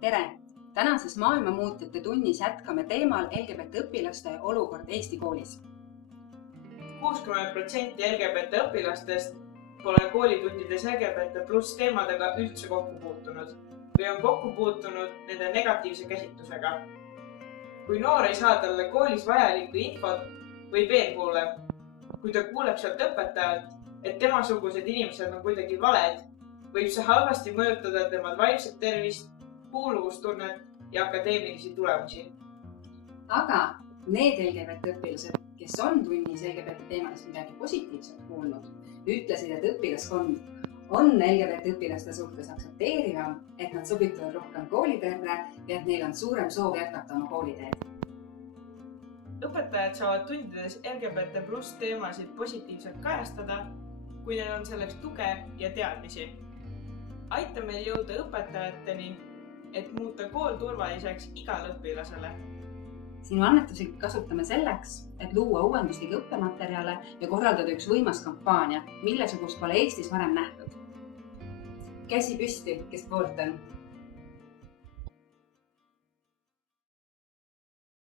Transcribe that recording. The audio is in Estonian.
Tere! Tänases maailmamuutjate tunnis jätkame teemal LGBT õpilaste olukord Eesti koolis. 60% LGBT õpilastest pole koolitundides LGBT plus teemadega üldse kokku puutunud või on kokku puutunud nende negatiivse käsitlusega. Kui noor ei saa talle koolis vajalikku infot või veel hullem, kui ta kuuleb sealt õpetajalt, et temasugused inimesed on kuidagi valed, võib see halvasti mõjutada tema vaimset tervist, kuuluvustunnet ja akadeemilisi tulemusi. Aga need LGBT õpilased, kes on tunnis LGBT teemades midagi positiivset kuulnud, ütlesid, et õpilaskond on LGBT õpilaste suhtes aktsepteerivam, et nad sobituvad rohkem kooliperre ja et neil on suurem soov jätkata oma kooliteed. Õpetajad saavad tundides LGBT plus teemasid positiivselt kajastada, kui neil on selleks tuge ja teadmisi. Aita meil jõuda õpetajateni, et muuta kool turvaliseks igale õpilasele. Sinu annetusi kasutame selleks, et luua uuenduslikke õppematerjale ja korraldada üks võimas kampaania, millesugust pole Eestis varem nähtud. Käsi püsti, kes poolt on.